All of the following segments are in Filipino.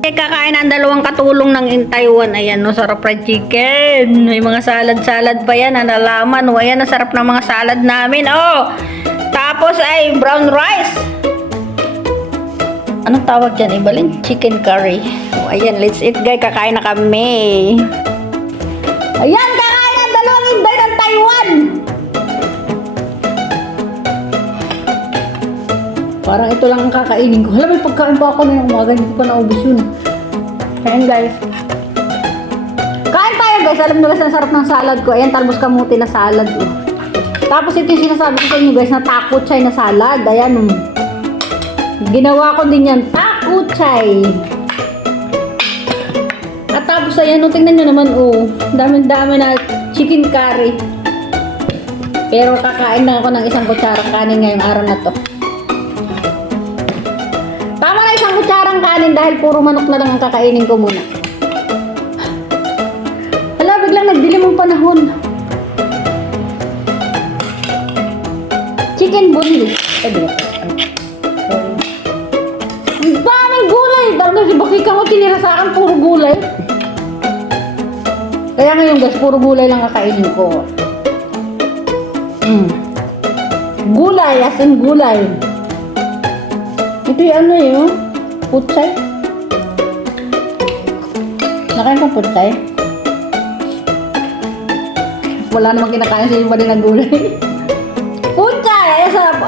Kakain ang dalawang katulong ng Taiwan. Ayan, no, sarap fried chicken. May mga salad-salad pa yan, nalaman. O, ayan, ang sarap ng mga salad namin. Oh! Tapos ay brown rice. Anong tawag dyan? Ibalin? Chicken curry. O, ayan, let's eat, guys. Kakain na kami. Ayan, kakain ang dalawang Inday ng Taiwan. Parang ito lang ang kakainin ko. Hala, may pagkain pa ako na umaga. Hindi ko pa naubos yun. Ayan, guys. Kain tayo, guys. Alam nyo, guys, ang sarap ng salad ko. Ayan, talbos kamuti na salad. Oh. Tapos ito yung sinasabi ko sa inyo, guys, na taco chay na salad. Ayan. Ginawa ko din yan. Taco chay. At tapos, ayan, tingnan nyo naman, oh. Dami-dami na chicken curry. Pero kakain na ako ng isang kutsarang kanin ngayong araw na to. Tama na isang kutsarang kanin dahil puro manok na lang ang kakainin ko muna. Hala, biglang nagdilim ang panahon. Chicken boneless. Ang daming gulay. Talaga si Bakika mo tinira sa akin puro gulay. Kaya ngayon, guys, puro gulay lang kakainin ko. Gulay, as in gulay. Ito yung ano yun? Putsay? Nakain kong putsay? Wala namang kinakain sa iba din ng gulay. Putsay! Ay, sarap.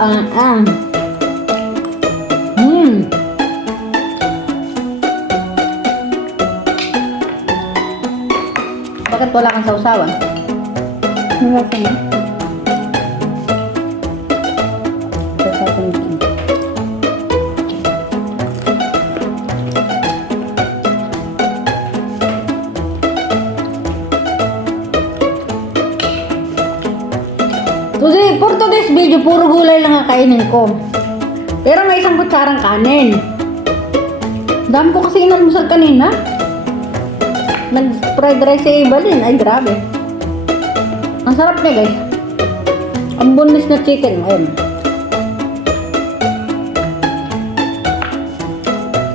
Bakit wala kang sausawan? Wala ka na? For today's video, puro gulay lang ang kainin ko. Pero may isang kutsarang kanin. Dami ko kasi inalmusal kanina. Nag-fried rice sa iba din. Ay, grabe. Ang sarap niya, guys. Ang boneless na chicken. Ayun.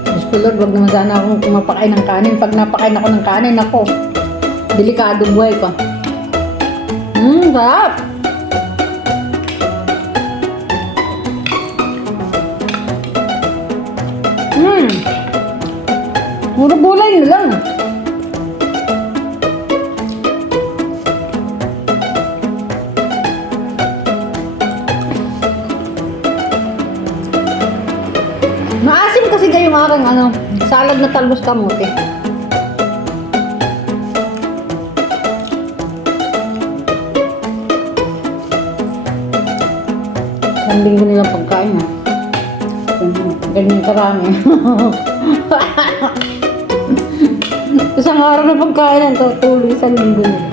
Diyos ko Lord, wag naman sana akong kumapakain ng kanin. Pag napakain ako ng kanin, ako, delikado buhay ko. Sarap. Puro gulay na lang. Maasim kasi gayong aking salad na talbos kamote. Isang linggo nilang pagkain, ha. Ganyan karami. Isang araw na pagkain ang tuloy isang linggo nila.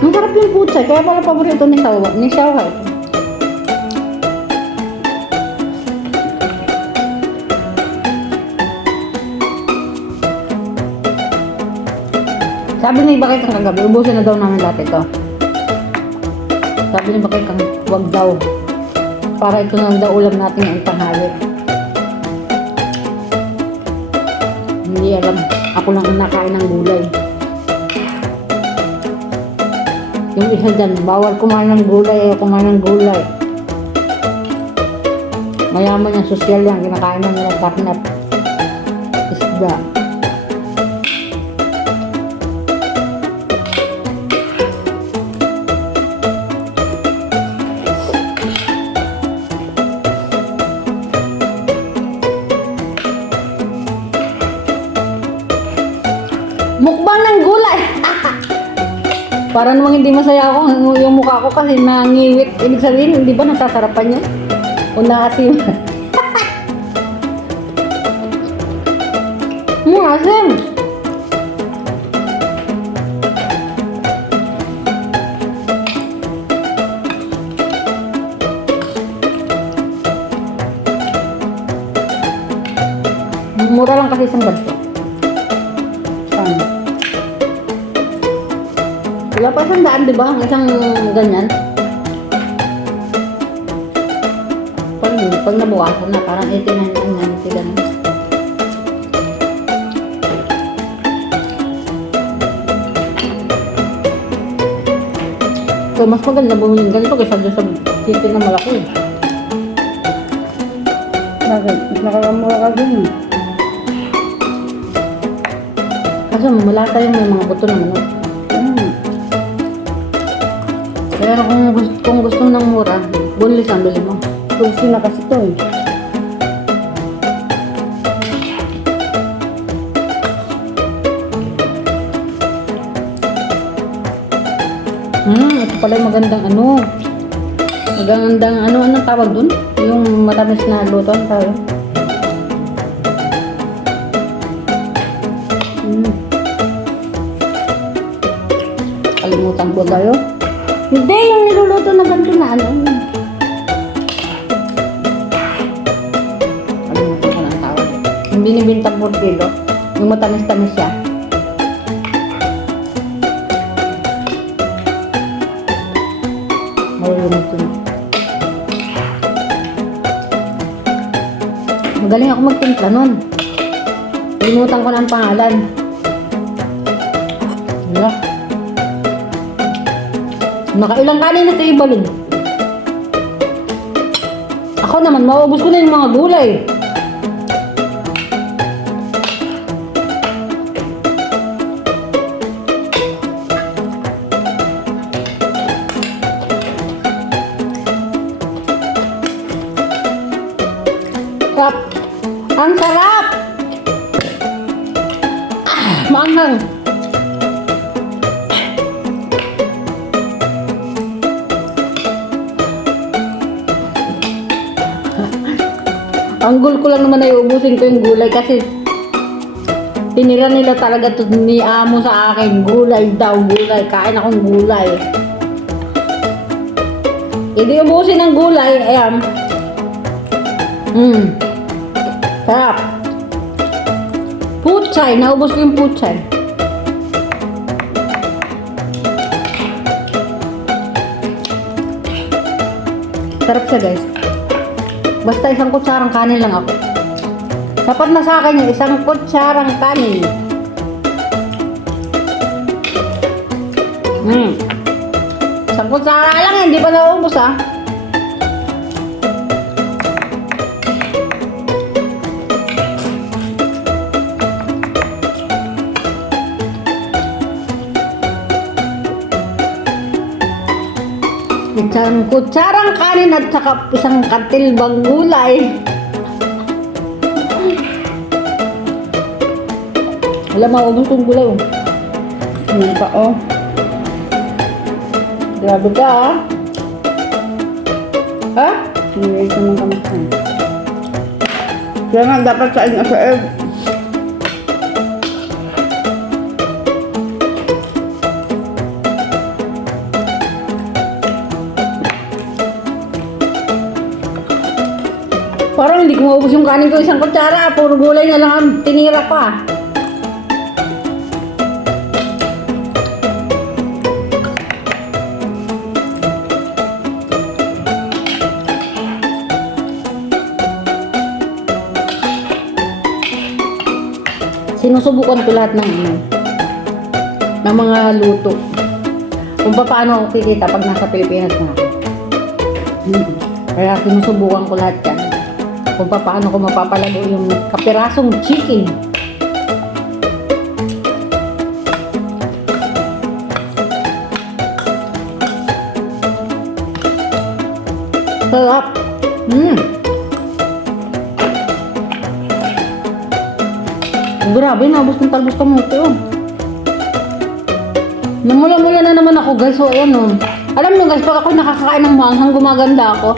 Ang sarap yung putsay, kaya pala paborito ni Xiaohao. Sabi ni Bakit kang kagabi, ubusin na daw namin lahat ito. Sabi ni Bakit kang wag daw. Para ito na daw ulam natin yung tanghali. Hindi alam. Ako lang ang nakain ng gulay. Yung isa dyan, bawal kumain ng gulay. Ayaw kumain ng gulay. Mayaman yung sosyal yan. Kinakain na nila karnap. Isda. Mukbang ng gulay. Para namang hindi masaya ako yung mukha ko kasi nangiwit. Ibig sabihin, hindi ba nasasarapan yan? O naasim. Asim. Mura lang kasi isang ganito. Wala pa isang daan, di ba? Isang ganyan. Paano yun? Pag nabukasan na, parang 89 lang yan. Sila na. So, mas maganda bumili ng ganito kaysa doon sa chicken na malaki. Bakit? Mas nakakamura ka din. Kaso malata yung may mga buto ng manok. Pero kung gusto ng mura, boneless ang bili mo. Tulsi na kasi ito eh. Ito pala yung magandang ano. Magandang ano, anong tawag dun? Yung matamis na luto, ang tawag. Kalimutan ko tayo. Hindi, yung niluluto na ganito na ano. Kalimutan ko na ang tawag. Yung binibintang por kilo. Yung matamis-tamis siya. Marunong ito. Magaling ako magtimpla nun. Kalimutan ko na ang pangalan. Wala. Nakailang kanin na sa ibalin. Ako naman, maubos ko na yung mga gulay. Sarap. Ang sarap! Maanghang. Ang goal ko lang naman ay ubusin ko yung gulay kasi tinira nila talaga to ni amo sa akin. Gulay daw, gulay. Kain akong gulay. Hindi ubusin ang gulay. Ayan. Sarap. Puchay. Naubos ko yung puchay. Sarap siya, guys. Basta isang kutsarang kanin lang ako. Sapat na sa akin yung isang kutsarang kanin. Isang kutsara lang yan, hindi pa naubos ah. Isang kutsarang kanin at saka isang katilbang gulay. Wala, maubos yung gulay oh. Ano pa oh. Grabe ka ah. Ha? Hindi ito mong kamit na. Kaya nga dapat sa inyo sa egg. Parang hindi ko maubos yung kanin ko isang kutsara. Puro gulay na lang ang tinira ko ah. Sinusubukan ko lahat ng ano, ng mga luto. Kung paano ako kikita pag nasa Pilipinas na ako. Kaya sinusubukan ko lahat yan. Kung paano ko mapapalago yung kapirasong chicken. Sarap. Grabe, nabos ng talbos kamote oh. Namula-mula na naman ako guys. So ayan oh. Alam nyo guys, pag ako nakakakain ng maanghang, gumaganda ako.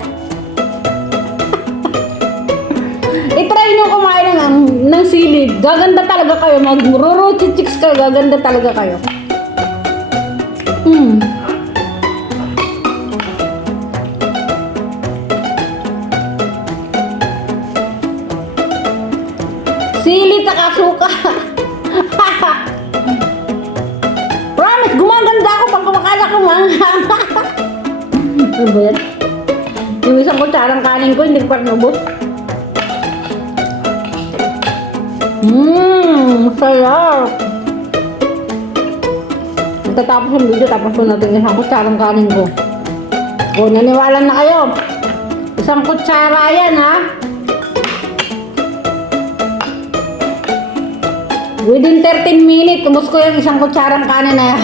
I-try nyo kumain ng silid. Gaganda talaga kayo. Mag-ruro-chichiks kayo. Gaganda talaga kayo. Sili at suka. Promise, gumaganda ako pag kumakain ako manghang. Ano ba yan? Yung Yung isang kutsarang kanin ko, hindi ko pa nubos. Masarap. Natatapos yung video, tapos ko natin isang kutsarang kanin ko. O, naniwala na kayo. Isang kutsara yan, ha? Within 13 minutes, ubos ko yung isang kutsarang kanin na yan.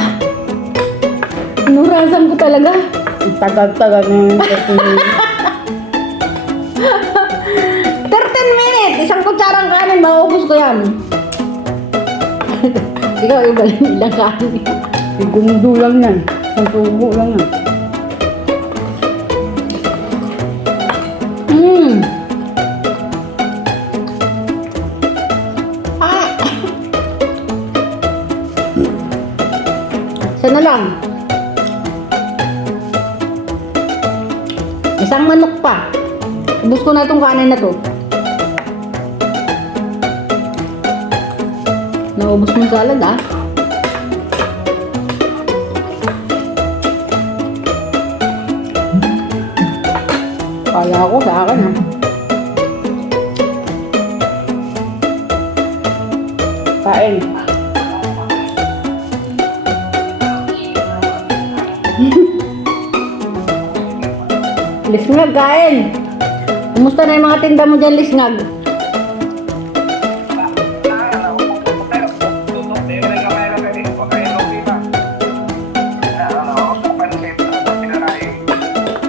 Inurasan ko talaga. Ang tagal-tagal na yung 13 minutes! Isang kutsarang kanin, maubos ko yan. Ikaw, iba ilang kanin. Igundo lang yan. Isang tubo lang yan. Sana lang. Isang manok pa. Ubus ko na itong kanin na to. Naubos mo yung salad, ah. Kala ko sa akin, ah. Kain. Lisngag, kain. Kumusta na yung mga tinda mo dyan, Lisngag?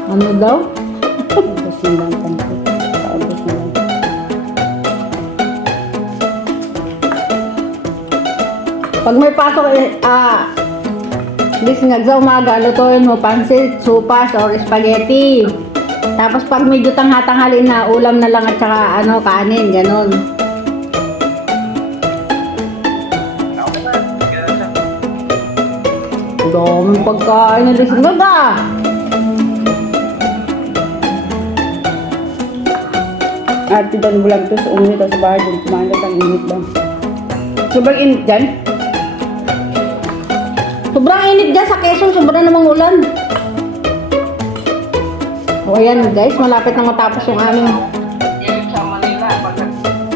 Ano daw? Tapos na lang pancit. Tapos na lang. Pag may pasok, Lisngag sa umaga, lutuin mo pansit, sopas, or spaghetti. Tapos pag medyo tanghatanghali na, ulam na lang at saka kanin, ganun. Daming pagkain na Lisngag, ah. At doon bulag to sa umunit sa bahay doon. Kumalat ang init lang. Sobrang init dyan. Sobrang init dyan sa Quezon, sobrang namang ulan. O ayan guys, malapit na matapos yung aming Sa Manila, pag sa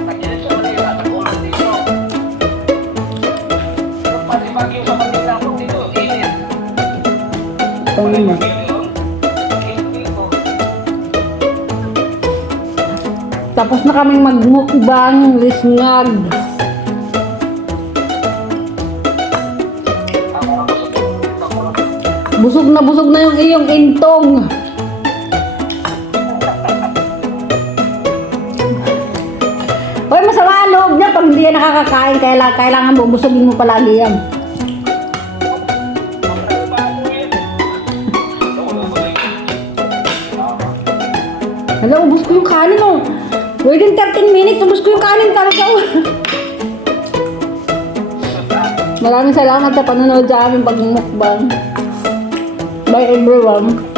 Manila, nag-ulan dito. Pati bagyo sa Manila, dito, init. Ano mo? tapos na kaming magmukbang, Lisngag. Busog na yung iyong intong. Hoy, masama ang loob niya pag hindi yan nakakakain. Kailangan bubusogin mo palagi yan. Hala, ubus ko yung kanin, oh. Within 13 minutes, ubus ko yung kanin talaga. Maraming salamat sa panonood sa aming pagmumukbang. Bye everyone.